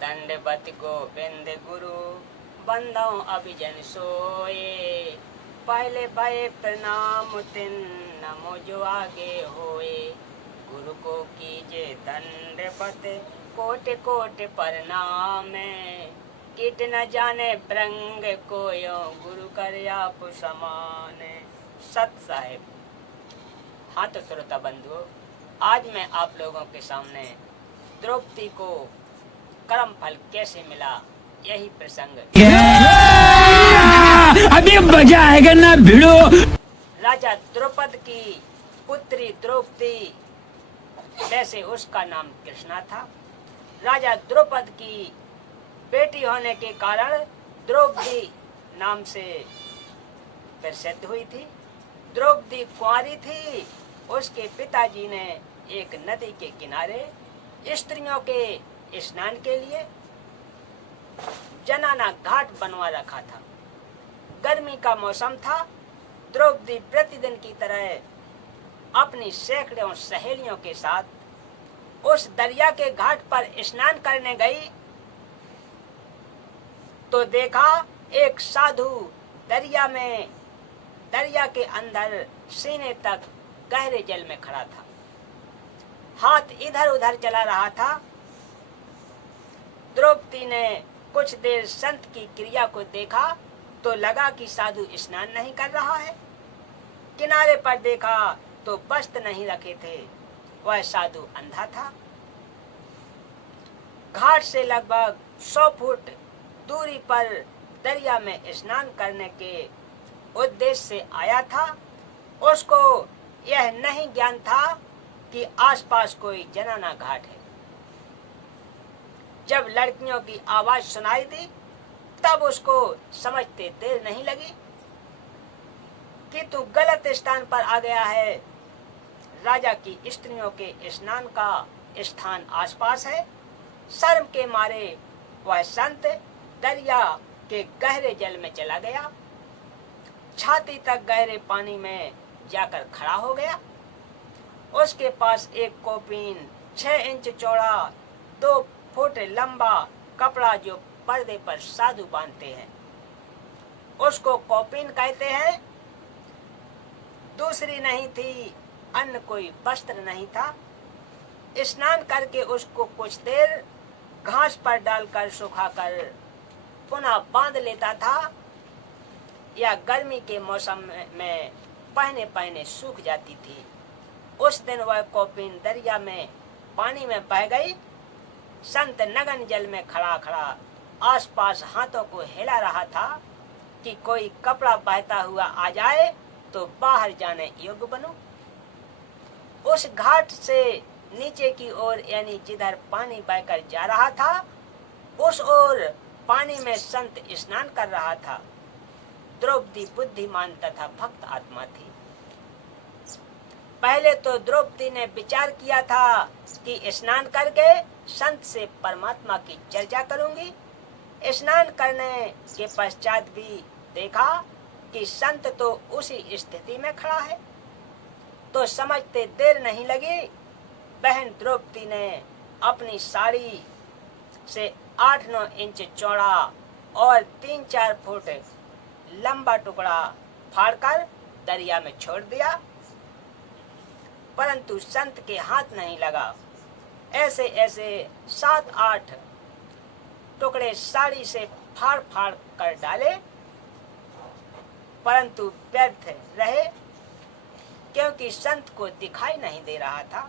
दंडवत गोविंद गुरु बंदों अभिजन सोए। पहले भय प्रणाम तिन नमो जो आगे होए। गुरु को कीजे दंडवत कोटि कोटि प्रणाम। कीट न जाने ब्रंग कोयो गुरु कर आप समान। सत साहेब। हाँ तो श्रोता बंधुओं, आज मैं आप लोगों के सामने द्रौपदी को कर्म फल कैसे मिला यही प्रसंग। अभी मजा आएगा ना भिड़ो। राजा द्रौपद की पुत्री द्रौपदी, वैसे उसका नाम कृष्णा था। राजा द्रौपद की बेटी होने के कारण द्रौपदी नाम से प्रसिद्ध हुई थी। द्रौपदी कुंवारी थी। उसके पिताजी ने एक नदी के किनारे स्त्रियों के स्नान के लिए जनाना घाट बनवा रखा था। गर्मी का मौसम था। द्रौपदी प्रतिदिन की तरह अपनी सैकड़ों सहेलियों के साथ उस दरिया के घाट पर स्नान करने गई तो देखा एक साधु दरिया के अंदर सीने तक गहरे जल में खड़ा था। हाथ इधर उधर चला रहा था। द्रौपदी ने कुछ देर संत की क्रिया को देखा तो लगा कि साधु स्नान नहीं कर रहा है। किनारे पर देखा तो वस्त्र नहीं रखे थे। वह साधु अंधा था। घाट से लगभग 100 फुट दूरी पर दरिया में स्नान करने के उद्देश्य से आया था। उसको यह नहीं ज्ञान था कि आसपास कोई जनाना घाट है। जब लड़कियों की आवाज सुनाई दी तब उसको समझते देर नहीं लगी कि तू गलत स्थान पर आ गया है। राजा की स्त्रियों के स्नान का स्थान आसपास है। शर्म के मारे वह संत दरिया के गहरे जल में चला गया। छाती तक गहरे पानी में जाकर खड़ा हो गया। उसके पास एक कौपीन 6 इंच चौड़ा 2 फुट लंबा कपड़ा जो पर्दे पर साधु बांधते हैं उसको कौपीन कहते हैं। दूसरी नहीं थी, अन्य कोई वस्त्र नहीं था। स्नान करके उसको कुछ देर घास पर डालकर सुखाकर पुनः बांध लेता था या गर्मी के मौसम में पहने पहने सूख जाती थी। उस दिन वह कौपीन दरिया में पानी में बह गई। संत नगन जल में खड़ा खड़ा आसपास हाथों को हिला रहा था कि कोई कपड़ा बहता हुआ आ जाए तो बाहर जाने योग्य बनूं। उस घाट से नीचे की ओर यानी जिधर पानी बहकर जा रहा था उस ओर पानी में संत स्नान कर रहा था। द्रौपदी बुद्धिमान तथा भक्त आत्मा थी। पहले तो द्रौपदी ने विचार किया था कि स्नान करके संत से परमात्मा की चर्चा करूंगी। स्नान करने के पश्चात भी देखा कि संत तो उसी स्थिति में खड़ा है तो समझते देर नहीं लगी। बहन द्रौपदी ने अपनी साड़ी से 8-9 इंच चौड़ा और 3-4 फुट लंबा टुकड़ा फाड़कर दरिया में छोड़ दिया, परंतु संत के हाथ नहीं लगा। ऐसे ऐसे 7-8 टुकड़े साड़ी से फाड़ फाड़ कर डाले, परंतु व्यर्थ रहे क्योंकि संत को दिखाई नहीं दे रहा था।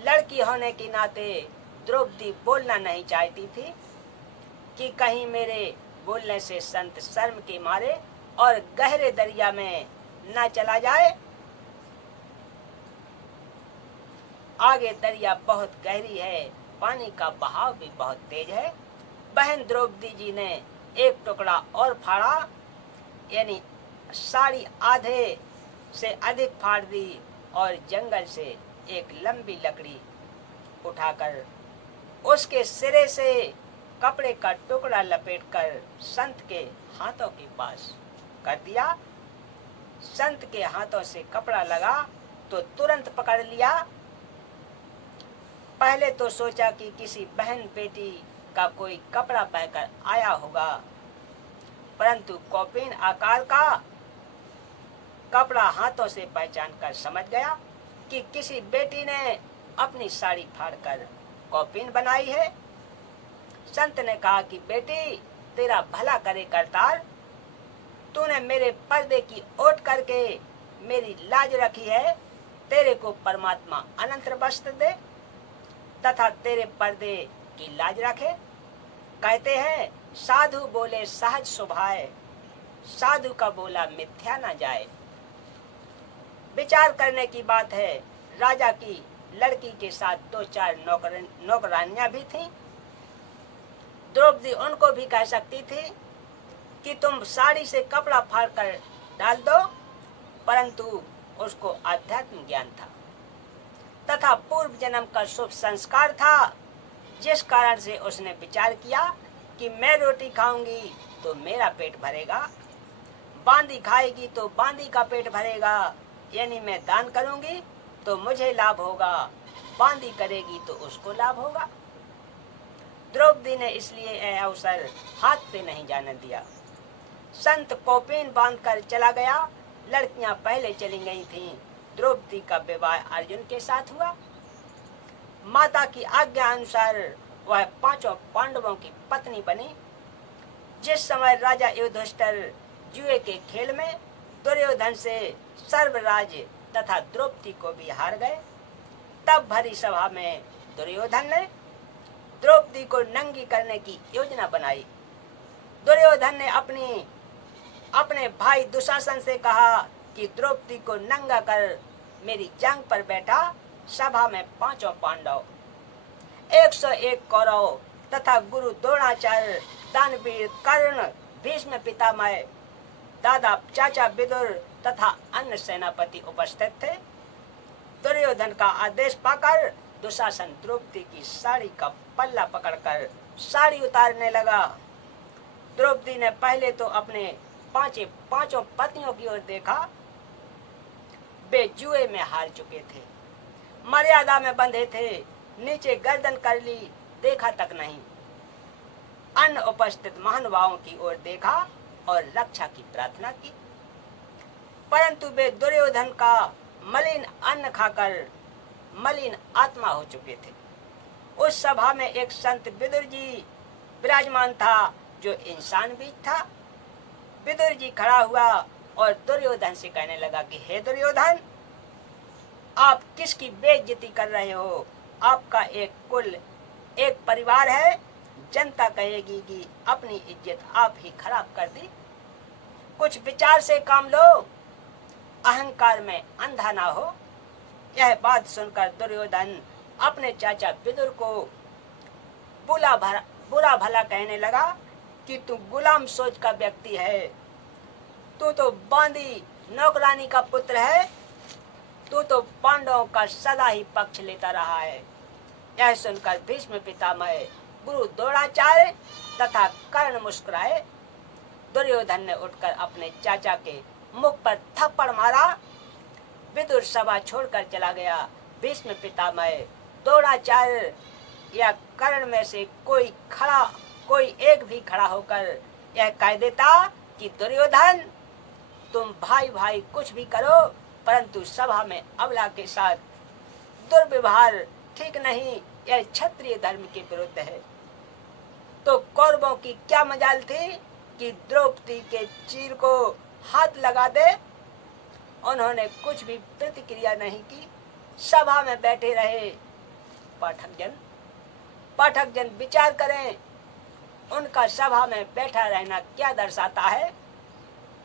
लड़की होने के नाते द्रौपदी बोलना नहीं चाहती थी कि कहीं मेरे बोलने से संत शर्म के मारे और गहरे दरिया में न चला जाए। आगे दरिया बहुत गहरी है, पानी का बहाव भी बहुत तेज है। बहन द्रौपदी जी ने एक टुकड़ा और फाड़ा यानी साड़ी आधे से अधिक फाड़ दी और जंगल से एक लंबी लकड़ी उठाकर उसके सिरे से कपड़े का टुकड़ा लपेटकर संत के हाथों के पास कर दिया। संत के हाथों से कपड़ा लगा तो तुरंत पकड़ लिया पहले तो सोचा कि किसी बहन बेटी का कोई कपड़ा पहनकर आया होगा, परंतु कौपीन आकार का कपड़ा हाथों से पहचान कर समझ गया कि किसी बेटी ने अपनी साड़ी फाड़कर कौपीन बनाई है। संत ने कहा कि बेटी, तेरा भला करे करतार, तूने मेरे पर्दे की ओट करके मेरी लाज रखी है। तेरे को परमात्मा अनंत वस्त्र दे तथा तेरे पर्दे की लाज रखे। कहते हैं साधु बोले सहज स्वभाव, साधु का बोला मिथ्या न जाए। विचार करने की बात है, राजा की लड़की के साथ 2-4 नौकरानियां भी थीं। द्रौपदी उनको भी कह सकती थी कि तुम साड़ी से कपड़ा फाड़ कर डाल दो, परंतु उसको आध्यात्म ज्ञान था तथा पूर्व जन्म का शुभ संस्कार था, जिस कारण से उसने विचार किया कि मैं रोटी खाऊंगी तो मेरा पेट भरेगा, बांदी खाएगी तो बांदी का पेट भरेगा, यानी मैं दान करूंगी तो मुझे लाभ होगा, बांदी करेगी तो उसको लाभ होगा। द्रौपदी ने इसलिए यह अवसर हाथ से नहीं जाने दिया। संत कौपीन बांधकर चला गया। लड़कियां पहले चली गई थीं। द्रौपदी का विवाह अर्जुन के साथ हुआ। माता की आज्ञा अनुसार वह 5 पांडवों की पत्नी बनी। जिस समय राजा युधिष्ठिर जुए के खेल में दुर्योधन से सर्वराज तथा द्रौपदी को भी हार गए, तब भरी सभा में दुर्योधन ने द्रौपदी को नंगी करने की योजना बनाई। दुर्योधन ने अपने भाई दुशासन से कहा कि द्रौपदी को नंगा कर मेरी जांग पर बैठा। सभा में 5 पांडव, 101 कौरव तथा गुरु द्रोणाचार्य, दानवीर कर्ण, भीष्म पितामह, दादा चाचा विदुर तथा अन्य सेनापति उपस्थित थे। दुर्योधन का आदेश पाकर दुशासन द्रौपदी की साड़ी का पल्ला पकड़कर साड़ी उतारने लगा। द्रौपदी ने पहले तो अपने पांचों पत्नियों की ओर देखा। वे जुए में हार चुके थे, मर्यादा में बंधे थे, नीचे गर्दन कर ली, देखा तक नहीं। अन्य उपस्थित महानुभावों की ओर देखा और रक्षा की प्रार्थना की, परंतु वे दुर्योधन का मलिन अन्न खाकर मलिन आत्मा हो चुके थे। उस सभा में एक संत विदुर जी विराजमान था, जो इंसान भी था। विदुर जी खड़ा हुआ और दुर्योधन से कहने लगा कि हे दुर्योधन, आप किसकी बेइज्जती कर रहे हो? आपका एक कुल, एक परिवार है। जनता कहेगी कि अपनी इज्जत आप ही खराब कर दी। कुछ विचार से काम लो, अहंकार में अंधा ना हो। यह बात सुनकर दुर्योधन अपने चाचा विदुर को बुरा भला कहने लगा कि तू गुलाम सोच का व्यक्ति है, तू तो बांदी नौकरानी का पुत्र है, तू तो पांडवों का सदा ही पक्ष लेता रहा है। यह सुनकर भीष्म पितामह, गुरु द्रोणाचार्य तथा कर्ण मुस्कुराए। दुर्योधन ने उठकर अपने चाचा के मुख पर थप्पड़ मारा। विदुर सभा छोड़कर चला गया। भीष्म पितामह, द्रोणाचार्य या कर्ण में से कोई एक भी खड़ा होकर यह कह देता कि दुर्योधन, तुम भाई भाई कुछ भी करो, परंतु सभा में अबला के साथ दुर्व्यवहार ठीक नहीं, यह क्षत्रिय धर्म के विरुद्ध है। तो कौरवों की क्या मजाल थी कि द्रौपदी के चीर को हाथ लगा दे। उन्होंने कुछ भी प्रतिक्रिया नहीं की, सभा में बैठे रहे। पाठकजन विचार करें, उनका सभा में बैठा रहना क्या दर्शाता है।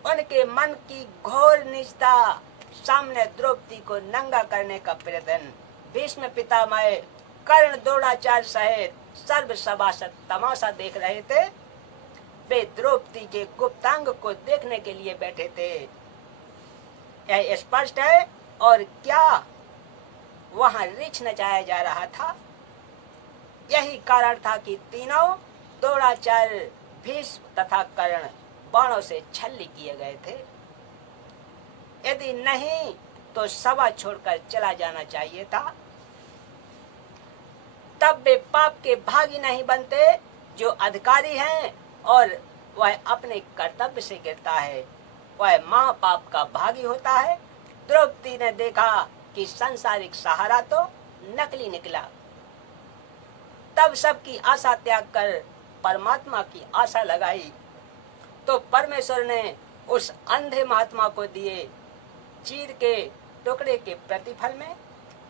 उनके मन की घोर निजता सामने द्रौपदी को नंगा करने का प्रयत्न भीष्म पितामह, कर्ण, द्रोणाचार्य सहित सर्व सभासद तमाशा देख रहे थे। वे द्रौपदी के गुप्तांग को देखने के लिए बैठे थे, यह स्पष्ट है। और क्या वहां रीछ नचाया जा रहा था। यही कारण था कि तीनों द्रोणाचार्य, भीष्म तथा कर्ण बाणों से छल्ली किए गए थे। यदि नहीं तो सभा छोड़कर चला जाना चाहिए था। तब वे पाप के भागी नहीं बनते जो अधिकारी हैं, और वह अपने कर्तव्य से गिरता है, वह महापाप का भागी होता है। द्रौपदी ने देखा कि सांसारिक सहारा तो नकली निकला, तब सबकी आशा त्याग कर परमात्मा की आशा लगाई, तो परमेश्वर ने उस अंधे महात्मा को दिए चीर के टुकड़े के प्रतिफल में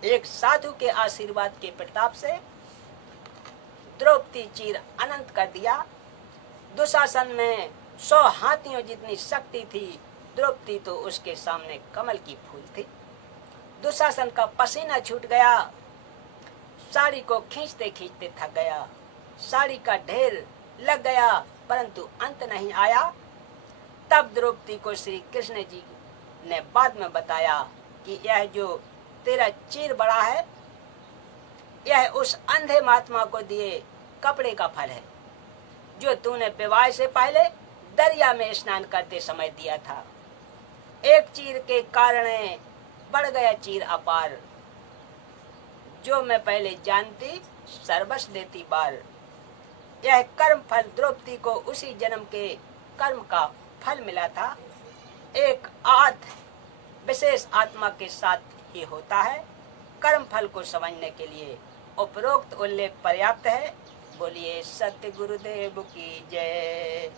एक साधु के आशीर्वाद के प्रताप से द्रौपदी चीर अनंत कर दिया। दुशासन में 100 हाथियों जितनी शक्ति थी, द्रौपदी तो उसके सामने कमल की फूल थी। दुशासन का पसीना छूट गया, साड़ी को खींचते खींचते थक गया, साड़ी का ढेर लग गया, परंतु अंत नहीं आया। तब द्रौपदी को श्री कृष्ण जी ने बाद में बताया कि यह जो तेरा चीर बड़ा है, यह उस अंधे महात्मा को दिए कपड़े का फल है, जो तूने विवाह से पहले दरिया में स्नान करते समय दिया था। एक चीर के कारण बढ़ गया चीर अपार, जो मैं पहले जानती सर्वस्व देती बार। यह कर्म फल द्रौपदी को उसी जन्म के कर्म का फल मिला था। एक विशेष आत्मा के साथ ही होता है। कर्म फल को समझने के लिए उपरोक्त उल्लेख पर्याप्त है। बोलिए सत्य गुरुदेव की जय।